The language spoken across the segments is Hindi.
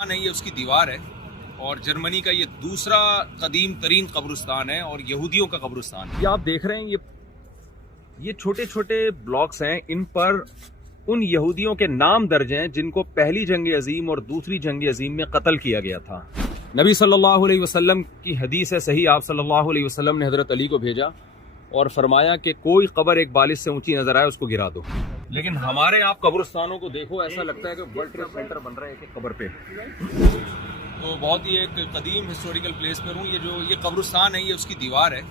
नहीं, ये उसकी दीवार है और जर्मनी का ये दूसरा कदीम तरीन कब्रिस्तान है और यहूदियों का कब्रिस्तान है। ये आप देख रहे हैं, ये छोटे छोटे ब्लॉक्स हैं। इन पर उन यहूदियों के नाम दर्ज हैं जिनको पहली जंग अजीम और दूसरी जंग अजीम में कत्ल किया गया था। नबी सल्लल्लाहु अलैहि वसल्लम की हदीस है सही, आप सल्लल्लाहु अलैहि वसल्लम ने हजरत अली को भेजा और फरमाया कि कोई कब्र एक बालिश से ऊंची नजर आए उसको गिरा दो। लेकिन हमारे आप कब्रिस्तानों को देखो, ऐसा लगता है कि वर्ल्ड ट्रेड सेंटर बन रहा है एक कब्र पे। तो बहुत ही एक कदीम हिस्टोरिकल प्लेस पर हूँ। ये कब्रिस्तान है, ये उसकी दीवार है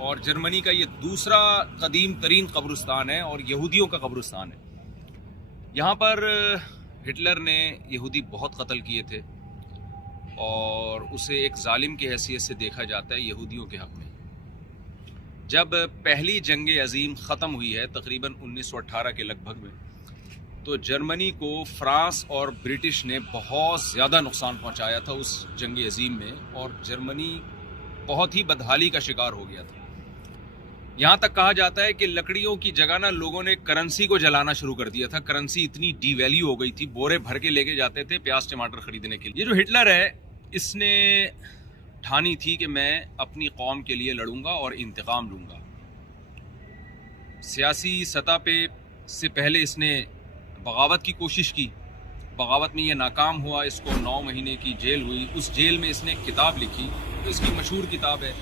और जर्मनी का ये दूसरा कदीम तरीन कब्रिस्तान है और यहूदियों का कब्रिस्तान है। यहाँ पर हिटलर ने यहूदी बहुत कत्ल किए थे और उसे एक जालिम की हैसियत से देखा जाता है यहूदियों के हक़ में। जब पहली जंग अजीम ख़त्म हुई है तकरीबन 1918 के लगभग में, तो जर्मनी को फ्रांस और ब्रिटिश ने बहुत ज़्यादा नुकसान पहुंचाया था उस जंग अजीम में और जर्मनी बहुत ही बदहाली का शिकार हो गया था। यहाँ तक कहा जाता है कि लकड़ियों की जगह ना लोगों ने करेंसी को जलाना शुरू कर दिया था। करेंसी इतनी डीवैल्यू हो गई थी, बोरे भर के लेके जाते थे प्याज टमाटर खरीदने के लिए। ये जो हिटलर है, इसने ठानी थी कि मैं अपनी कौम के लिए लड़ूंगा और इंतकाम लूंगा। सियासी सतह पे से पहले इसने बगावत की कोशिश की, बगावत में ये नाकाम हुआ। इसको 9 महीने की जेल हुई। उस जेल में इसने एक किताब लिखी, तो इसकी मशहूर किताब है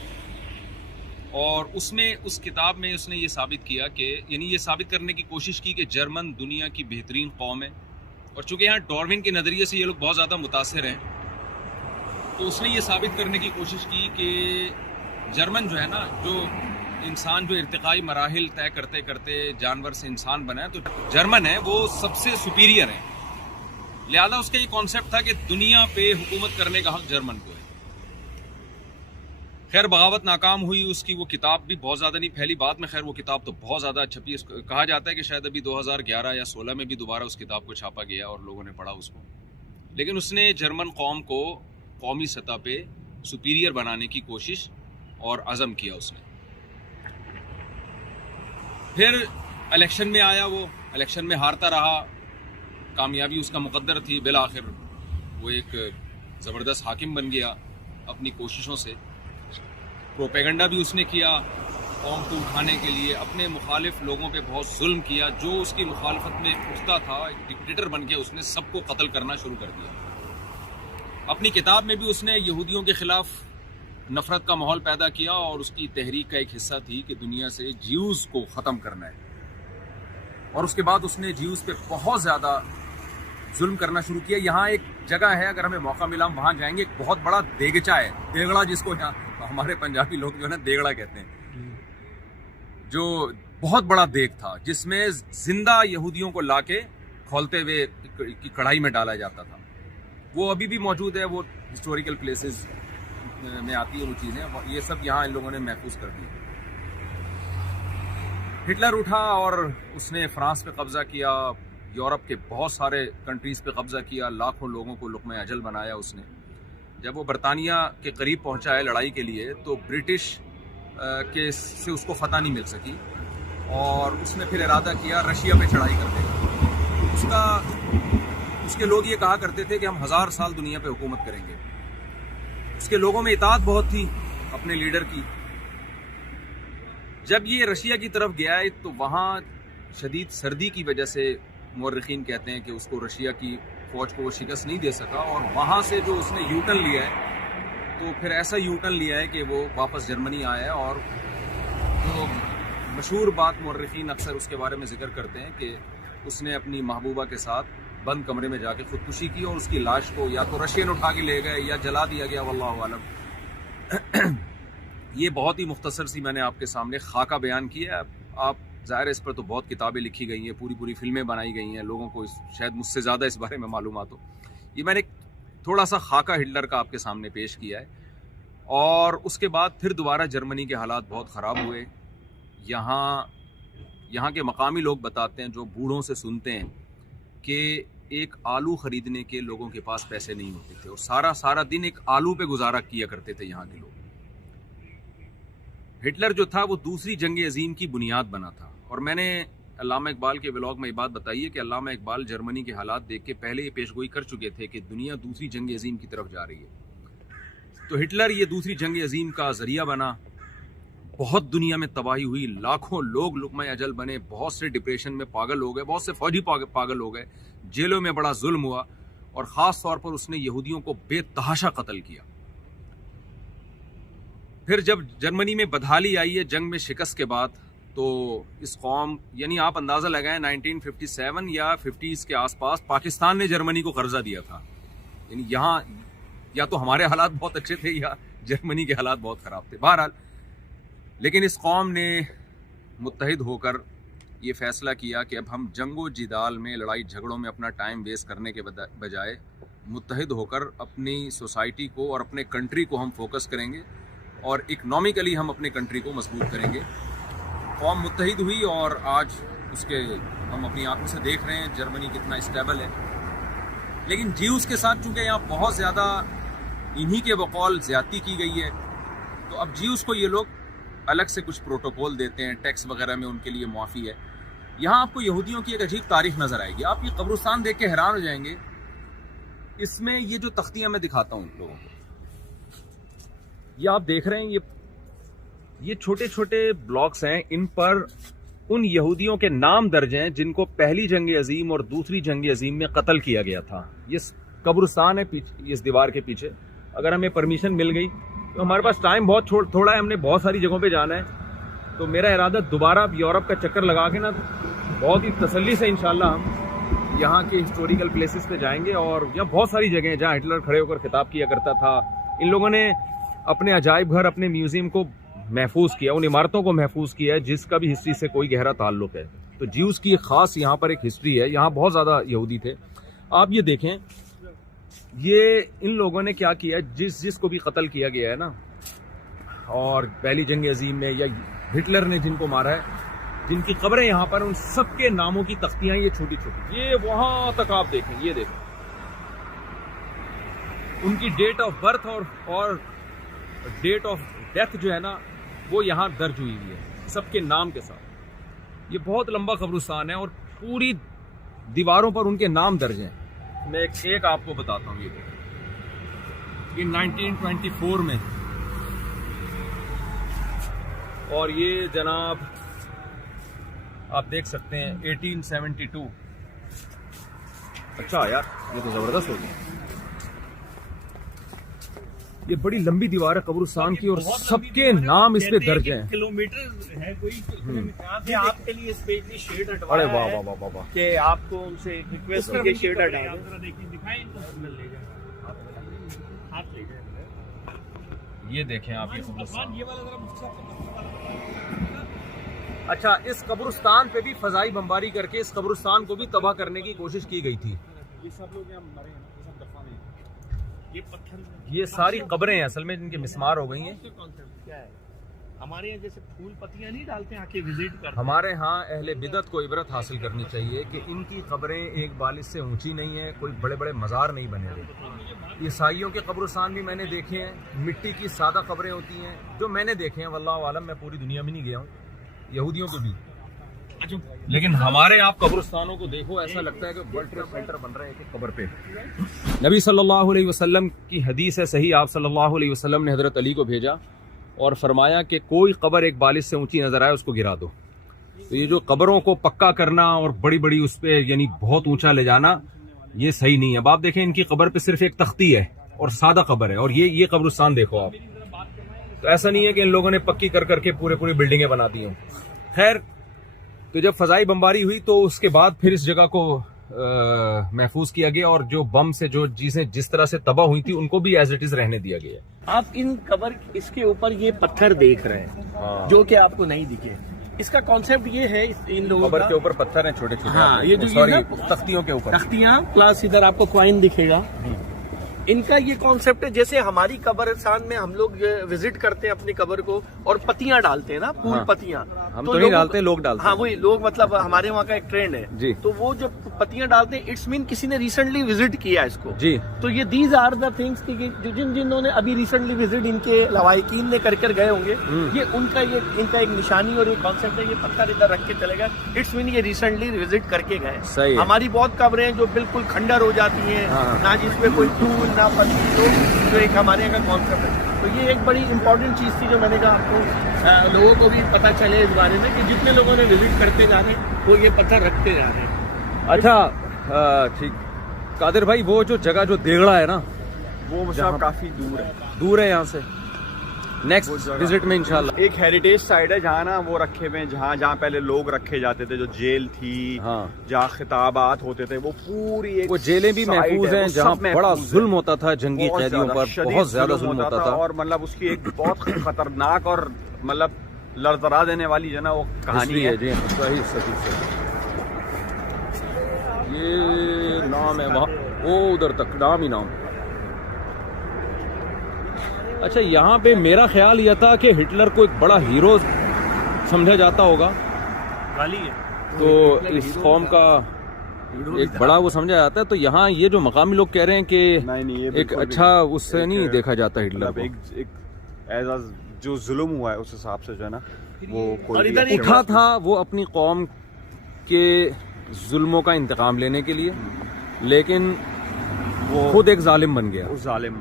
और उस किताब में उसने ये साबित किया कि ये साबित करने की कोशिश की कि जर्मन दुनिया की बेहतरीन कौम है। और चूंकि यहाँ डार्विन के नज़रिए से ये लोग बहुत ज़्यादा मुतासिर हैं, तो उसने ये साबित करने की कोशिश की कि जर्मन जो है ना, जो इंसान जो इर्तिकाई मराहिल तय करते करते जानवर से इंसान बना है, तो जर्मन है वो सबसे सुपीरियर है। लिहाजा उसका ये कॉन्सेप्ट था कि दुनिया पे हुकूमत करने का हक जर्मन को है। खैर बगावत नाकाम हुई, उसकी वो किताब भी बहुत ज़्यादा नहीं फैली। बाद में खैर वो किताब तो बहुत ज़्यादा छपी। कहा जाता है कि शायद अभी 2011 या 16 में भी दोबारा उस किताब को छापा गया और लोगों ने पढ़ा उसको। लेकिन उसने जर्मन कौम को कौमी सतह पे सुपीरियर बनाने की कोशिश और अज़म किया उसने। फिर इलेक्शन में आया, वो इलेक्शन में हारता रहा, कामयाबी उसका मुकद्दर थी। बिल आखिर वो एक ज़बरदस्त हाकिम बन गया अपनी कोशिशों से। प्रोपेगेंडा भी उसने किया कौम को उठाने के लिए, अपने मुखालिफ लोगों पे बहुत जुल्म किया। जो उसकी मुखालफत में उठता था, एक डिक्टेटर बन के उसने सबको कत्ल करना शुरू कर दिया। अपनी किताब में भी उसने यहूदियों के ख़िलाफ़ नफ़रत का माहौल पैदा किया और उसकी तहरीक का एक हिस्सा थी कि दुनिया से ज्यूज़ को ख़त्म करना है। और उसके बाद उसने ज्यूज़ पे बहुत ज़्यादा जुल्म करना शुरू किया। यहाँ एक जगह है, अगर हमें मौका मिला हम वहाँ जाएंगे। एक बहुत बड़ा देगचा है, देगड़ा जिसको यहाँ हमारे पंजाबी लोग जो है ना देगड़ा कहते हैं, जो बहुत बड़ा देग था जिसमें जिंदा यहूदियों को लाके खोलते हुए की कढ़ाई में डाला जाता था। वो अभी भी मौजूद है, वो हिस्टोरिकल प्लेसेस में आती है वो चीज़ें। ये सब यहाँ इन लोगों ने महफूज कर दी। हिटलर उठा और उसने फ्रांस पे कब्जा किया, यूरोप के बहुत सारे कंट्रीज़ पे कब्जा किया, लाखों लोगों को लुक़्मा अजल बनाया उसने। जब वो बरतानिया के करीब पहुंचा है लड़ाई के लिए, तो ब्रिटिश के से उसको फतह नहीं मिल सकी और उसने फिर इरादा किया रशिया पे चढ़ाई करने का। उसके लोग ये कहा करते थे कि हम 1000 साल दुनिया पे हुकूमत करेंगे। उसके लोगों में इताअत बहुत थी अपने लीडर की। जब ये रशिया की तरफ गया है तो वहाँ शदीद सर्दी की वजह से मुअर्रिखीन कहते हैं कि उसको रशिया की फौज को वो शिकस्त नहीं दे सका और वहाँ से जो उसने यूटर्न लिया है, तो फिर ऐसा यूटर्न लिया है कि वो वापस जर्मनी आया है। और तो मशहूर बात मुअर्रिखीन अक्सर उसके बारे में जिक्र करते हैं कि उसने अपनी महबूबा के साथ बंद कमरे में जाके खुदकुशी की और उसकी लाश को या तो रशियन उठा के ले गए या जला दिया गया, वल्लाहु आलम। ये बहुत ही मुख्तसर सी मैंने आपके सामने खाका बयान किया है। आप ज़ाहिर है इस पर तो बहुत किताबें लिखी गई हैं, पूरी फिल्में बनाई गई हैं, लोगों को शायद मुझसे ज़्यादा इस बारे में मालूमात हो। ये मैंने थोड़ा सा खाका हिटलर का आपके सामने पेश किया है। और उसके बाद फिर दोबारा जर्मनी के हालात बहुत ख़राब हुए। यहाँ के मकामी लोग बताते हैं, जो बूढ़ों से सुनते हैं, कि एक आलू ख़रीदने के लोगों के पास पैसे नहीं होते थे और सारा दिन एक आलू पे गुजारा किया करते थे यहाँ के लोग। हिटलर जो था वो दूसरी जंग अजीम की बुनियाद बना था। और मैंने अल्लामा इकबाल के व्लॉग में ये बात बताई है कि अल्लामा इकबाल जर्मनी के हालात देख के पहले ये पेशगोई कर चुके थे कि दुनिया दूसरी जंग अजीम की तरफ जा रही है। तो हिटलर ये दूसरी जंग अजीम का जरिया बना, बहुत दुनिया में तबाही हुई, लाखों लोग लुक़मा अजल बने, बहुत से डिप्रेशन में पागल हो गए, बहुत से फौजी पागल हो गए, जेलों में बड़ा जुल्म हुआ और ख़ास तौर पर उसने यहूदियों को बेतहाशा कत्ल किया। फिर जब जर्मनी में बदहाली आई है जंग में शिकस्त के बाद, तो इस कौम यानी आप अंदाज़ा लगाएं 1957 या 50s के आसपास पाकिस्तान ने जर्मनी को कर्जा दिया था। यानी यहाँ या तो हमारे हालात बहुत अच्छे थे या जर्मनी के हालात बहुत ख़राब थे। बहरहाल लेकिन इस कौम ने मुत्तहिद होकर ये फ़ैसला किया कि अब हम जंगो जिदाल में, लड़ाई झगड़ों में अपना टाइम वेस्ट करने के बजाय मुत्तहिद होकर अपनी सोसाइटी को और अपने कंट्री को हम फोकस करेंगे और इकनॉमिकली हम अपने कंट्री को मजबूत करेंगे। कौम मुत्तहिद हुई और आज उसके हम अपनी आंखों से देख रहे हैं जर्मनी कितना स्टेबल है। लेकिन ज्यूज़ के साथ चूँकि यहाँ बहुत ज़्यादा इन्हीं के बकौल ज़्यादती की गई है, तो अब ज्यूज़ को ये लोग अलग से कुछ प्रोटोकॉल देते हैं, टैक्स वगैरह में उनके लिए मुआफ़ी है। यहाँ आपको यहूदियों की एक अजीब तारीख नज़र आएगी। आप ये कब्रिस्तान देख के हैरान हो जाएंगे। इसमें ये जो तख्तियाँ मैं दिखाता हूँ लोगों को, ये आप देख रहे हैं, ये छोटे छोटे ब्लॉक्स हैं। इन पर उन यहूदियों के नाम दर्ज हैं जिनको पहली जंग अजीम और दूसरी जंग अजीम में कत्ल किया गया था। ये कब्रिस्तान है पीछे, इस दीवार के पीछे। अगर हमें परमिशन मिल गई तो हमारे पास टाइम बहुत थोड़ा है, हमने बहुत सारी जगहों पे जाना है, तो मेरा इरादा दोबारा यूरोप का चक्कर लगा के ना बहुत ही तसल्ली से इंशाल्लाह हम यहाँ के हिस्टोरिकल प्लेसेस पे जाएंगे। और यहाँ बहुत सारी जगह हैं जहाँ हिटलर खड़े होकर खिताब किया करता था। इन लोगों ने अपने अजायब घर, अपने म्यूजियम को महफूज किया, उन इमारतों को महफूज किया है जिसका भी हिस्ट्री से कोई गहरा ताल्लुक है। तो ज्यूज़ की एक ख़ास यहाँ पर एक हिस्ट्री है। यहाँ बहुत ज़्यादा यहूदी थे। आप ये देखें, ये इन लोगों ने क्या किया, जिसको भी कत्ल किया गया है ना, और पहली जंग अजीम में या हिटलर ने जिनको मारा है, जिनकी कब्रें यहाँ पर, उन सबके नामों की तख्तियाँ ये छोटी छोटी, ये वहाँ तक आप देखें, ये देखें, उनकी डेट ऑफ बर्थ और डेट ऑफ डेथ जो है ना वो यहाँ दर्ज हुई है सबके नाम के साथ। ये बहुत लंबा कब्रिस्तान है और पूरी दीवारों पर उनके नाम दर्ज हैं। मैं एक आपको बताता हूँ। ये 1924 में, और ये जनाब आप देख सकते हैं 1872। अच्छा यार, ये तो जबरदस्त हो गया। ये बड़ी लंबी दीवार है कब्रिस्तान की और सबके नाम इस पे दर्ज हैं। किलोमीटर है कोई। आपके लिए स्पेशली शेड हटवाया। अरे वाह वाह वाह वाह, कि आपको उनसे रिक्वेस्ट की शेड हटा दो। ये देखें आप, ये कब्रिस्तान। ये वाला जरा अच्छा, इस कब्रिस्तान पे भी फजाई बमबारी करके इस कब्रिस्तान को भी तबाह करने की कोशिश की गई थी। ये सब लोग यहाँ मरे हैं, ये सब दफा में। ये पत्थर, ये सारी कब्रें हैं असल में जिनके मिस्मार हो गई हैं। क्या है, हमारे यहाँ जैसे फूल पत्तियाँ नहीं डालते, आके विजिट करते। हमारे यहाँ अहले बिदत को इबरत हासिल करनी चाहिए कि इनकी कब्रें एक बालिश से ऊंची नहीं है, कोई बड़े बड़े मज़ार नहीं बने हुए। ईसाइयों के कब्रिस्तान भी मैंने देखे हैं, मिट्टी की सादा कब्रें होती हैं जो मैंने देखे हैं। वल्लाहु आलम, मैं पूरी दुनिया में नहीं गया हूँ, यहूदियों के भी। लेकिन हमारे आप कब्रिस्तानों को देखो, ऐसा लगता है कि वर्ल्ड ट्रेड सेंटर बन रहा है एक कब्र पे। नबी सल्लल्लाहु अलैहि वसल्लम की हदीस है सही, आप सल्लल्लाहु अलैहि वसल्लम ने हज़रत अली को भेजा और फरमाया कि कोई कब्र एक बालिश से ऊंची नजर आए उसको गिरा दो। तो ये जो कब्रों को पक्का करना और बड़ी बड़ी उस पर यानी बहुत ऊंचा ले जाना, ये सही नहीं है। अब आप देखें, इनकी कब्र पे सिर्फ एक तख्ती है और सादा कब्र है, और ये कब्रिस्तान देखो आप। तो ऐसा नहीं है कि इन लोगों ने पक्की कर करके पूरी बिल्डिंगें बना दी हों। खैर, तो जब फजाई बमबारी हुई तो उसके बाद फिर इस जगह को महफूज किया गया और जो बम से जो चीजें जिस तरह से तबाह हुई थी उनको भी एज इट इज रहने दिया गया। आप इन कबर इसके ऊपर ये पत्थर देख रहे हैं जो कि आपको नहीं दिखे। इसका कॉन्सेप्ट ये है, इन लोगों कबर के ऊपर पत्थर हैं छोटे छोटे। हाँ, ये जो सॉरी, तख्तियों के ऊपर तख्तियां, प्लस इधर आपको कॉइन दिखेगा। इनका ये कॉन्सेप्ट है, जैसे हमारी कब्रिस्तान में हम लोग विजिट करते हैं अपनी कब्र को और पत्तियां डालते हैं ना, फूल हाँ, पत्तियां। हम तो नहीं डालते, लोग डालते हैं। हाँ, वही लोग, मतलब हमारे वहाँ का एक ट्रेंड है जी। तो वो जो पत्तियां डालते हैं, इट्स मीन किसी ने रिसेंटली विजिट किया इसको जी। तो ये दीज आर द थिंग्स कि जिन्होंने अभी रिसेंटली विजिट इनके लवाहिकीन ने कर गए होंगे, ये इनका एक निशानी और ये कॉन्सेप्ट है। ये पत्थर इधर रख के चलेगा, इट्स मीन ये रिसेंटली विजिट करके गए। सही है। हमारी बहुत कब्रें हैं जो बिल्कुल खंडर हो जाती हैं, ना जिसमें कोई टूल ना पत्ती, जो एक हमारे यहाँ का कॉन्सेप्ट है। तो ये एक बड़ी इंपॉर्टेंट चीज़ थी जो मैंने कहा आपको, लोगों को भी पता चले इस बारे में कि जितने लोगों ने विजिट करते जा रहे हैं वो ये पत्थर रखते जा रहे हैं। अच्छा ठीक, कादिर भाई वो जो जगह जो देगड़ा है ना, वो साहब काफी दूर है यहाँ से। नेक्स्ट विजिट में इंशाल्लाह। एक हेरिटेज साइड है जहाँ ना वो रखे हुए हैं, जहाँ पहले लोग रखे जाते थे, जो जेल थी, जहाँ खिताबात होते थे, वो पूरी एक वो जेलें भी महफूज हैं जहाँ बड़ा जुल्म होता था जंगी कैदियों पर, बहुत ज्यादा जुल्म होता था। और मतलब उसकी एक बहुत खतरनाक और मतलब लड़तरा देने वाली जो ना वो कहानी है। जी सही सही सही। ये नाम है वहाँ, वो उधर तक नाम ही नाम। अच्छा, यहाँ पे मेरा ख्याल यह था कि हिटलर को एक बड़ा हीरो समझा जाता होगा, गाली है तो इस कौम का एक बड़ा वो समझा जाता है। तो यहाँ ये जो मकामी लोग कह रहे हैं कि नहीं, एक अच्छा उससे नहीं देखा जाता हिटलर को। एक जो जुल्म हुआ है उस हिसाब से जो है ना वो कोई उठा था वो अपनी कौम के जुल्मों का इंतकाम लेने के लिए, लेकिन वो खुद एक जालिम बन गया। जालिम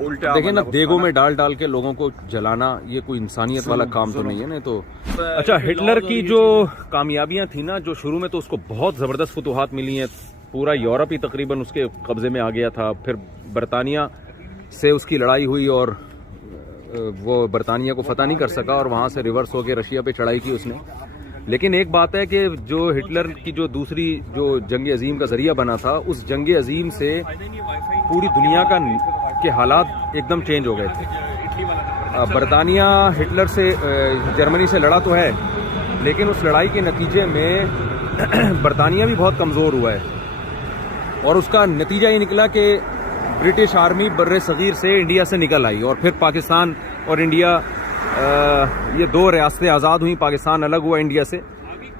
उल्टा देखें ना, देगों में डाल के लोगों को जलाना, ये कोई इंसानियत वाला काम तो नहीं है ना। तो अच्छा, हिटलर की जो कामयाबियां थी ना, जो शुरू में तो उसको बहुत जबरदस्त फतूहात मिली हैं, पूरा यूरोप ही तकरीबन उसके कब्जे में आ गया था। फिर बरतानिया से उसकी लड़ाई हुई और वो बरतानिया को फतह नहीं कर सका और वहाँ से रिवर्स होकर रशिया पे चढ़ाई की उसने। लेकिन एक बात है कि जो हिटलर की जो दूसरी जो जंग अजीम का जरिया बना था, उस जंग अजीम से पूरी दुनिया के हालात एकदम चेंज हो गए थे। बरतानिया हिटलर से जर्मनी से लड़ा तो है, लेकिन उस लड़ाई के नतीजे में बरतानिया भी बहुत कमज़ोर हुआ है और उसका नतीजा ये निकला कि ब्रिटिश आर्मी बर्रे सगीर से इंडिया से निकल आई और फिर पाकिस्तान और इंडिया, ये दो रियासतें आज़ाद हुई, पाकिस्तान अलग हुआ इंडिया से।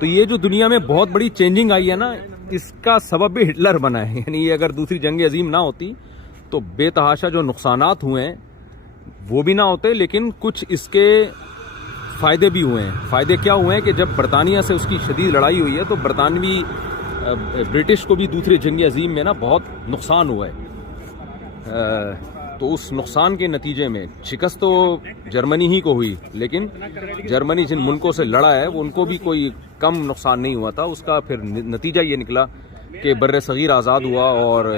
तो ये जो दुनिया में बहुत बड़ी चेंजिंग आई है ना, इसका सबब भी हिटलर बना है। यानी ये अगर दूसरी जंग अजीम ना होती तो बेतहाशा जो नुकसानात हुए हैं वो भी ना होते, लेकिन कुछ इसके फ़ायदे भी हुए हैं। फ़ायदे क्या हुए हैं कि जब बरतानिया से उसकी शदीद लड़ाई हुई है तो बरतानवी ब्रिटिश को भी दूसरी जंग अजीम में ना बहुत नुकसान हुआ है। तो उस नुकसान के नतीजे में शिकस्त तो जर्मनी ही को हुई, लेकिन जर्मनी जिन मुल्कों से लड़ा है वो उनको भी कोई कम नुकसान नहीं हुआ था। उसका फिर नतीजा ये निकला कि बर्रे सगीर आज़ाद हुआ और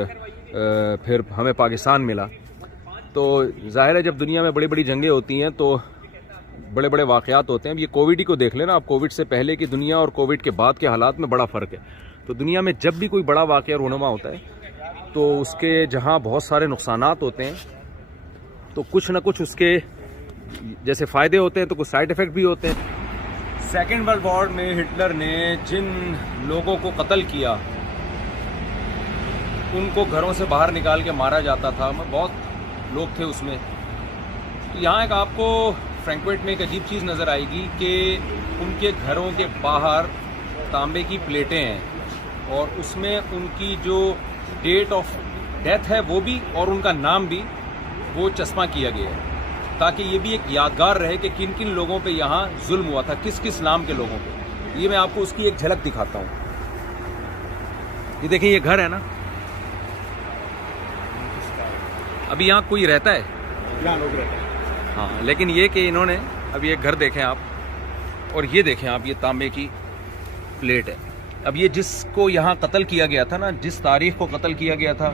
फिर हमें पाकिस्तान मिला। तो जाहिर है जब दुनिया में बड़ी बड़ी जंगें होती हैं तो बड़े बड़े वाक़यात होते हैं। अब ये कोविड ही को देख लेना आप, कोविड से पहले की दुनिया और कोविड के बाद के हालात में बड़ा फ़र्क है। तो दुनिया में जब भी कोई बड़ा वाक़या रूनुमा होता है तो उसके जहाँ बहुत सारे नुकसानात होते हैं तो कुछ ना कुछ उसके जैसे फ़ायदे होते हैं तो कुछ साइड इफ़ेक्ट भी होते हैं। सेकेंड वर्ल्ड वॉर में हिटलर ने जिन लोगों को कत्ल किया, उनको घरों से बाहर निकाल के मारा जाता था, बहुत लोग थे उसमें। तो यहाँ एक आपको फ्रैंकफर्ट में एक अजीब चीज़ नज़र आएगी कि उनके घरों के बाहर तांबे की प्लेटें हैं और उसमें उनकी जो डेट ऑफ डेथ है वो भी और उनका नाम भी वो चश्मा किया गया है, ताकि ये भी एक यादगार रहे कि किन किन लोगों पे यहाँ जुल्म हुआ था, किस किस नाम के लोगों पे। ये मैं आपको उसकी एक झलक दिखाता हूँ। ये देखिए, ये घर है ना, अभी यहाँ कोई रहता है, यहाँ लोग रहते हैं। हाँ, लेकिन ये कि इन्होंने अभी एक घर देखें आप, और ये देखें आप, ये तांबे की प्लेट है। अब ये जिसको यहाँ कत्ल किया गया था ना, जिस तारीख को कत्ल किया गया था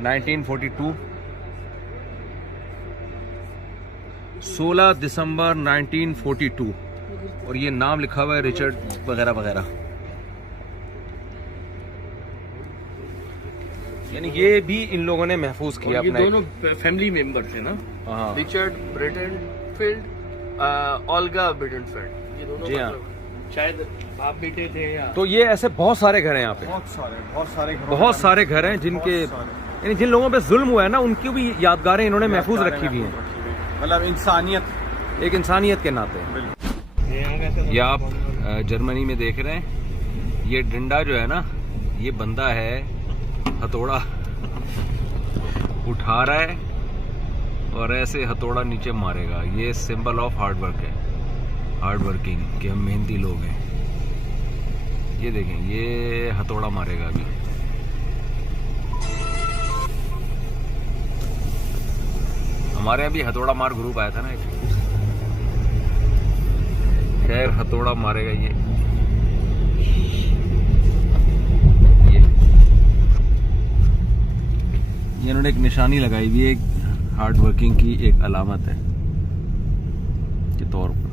1942, 16 दिसंबर 1942, और ये नाम लिखा हुआ है रिचर्ड वगैरह वगैरह। यानी ये भी इन लोगों ने महफूज किया। ये दोनों फैमिली मेंबर थे ना, रिचर्ड ब्रिटेनफील्ड, ओल्गा ब्रिटेनफील्ड, ये दोनों जी हाँ, शायद बाप बेटे थे या। तो ये ऐसे बहुत सारे घर हैं यहाँ पे, बहुत सारे घर हैं जिनके, यानी जिन लोगों पे जुल्म हुआ है ना, उनकी भी यादगारें इन्होंने महफूज रखी हुई हैं, मतलब इंसानियत, एक इंसानियत के नाते। ये आप जर्मनी में देख रहे हैं, ये डंडा जो है ना, ये बंदा है हथौड़ा उठा रहा है और ऐसे हथौड़ा नीचे मारेगा। ये सिंबल ऑफ हार्ड वर्क है, हार्ड वर्किंग, कि हम मेहनती लोग हैं। ये देखें, ये हथौड़ा मारेगा अभी। हमारे यहाँ भी हथौड़ा मार ग्रुप आया था ना एक, खैर हथौड़ा मारेगा ये इन्होंने एक निशानी लगाई हुई है, एक हार्ड वर्किंग की एक अलामत है के तौर पर।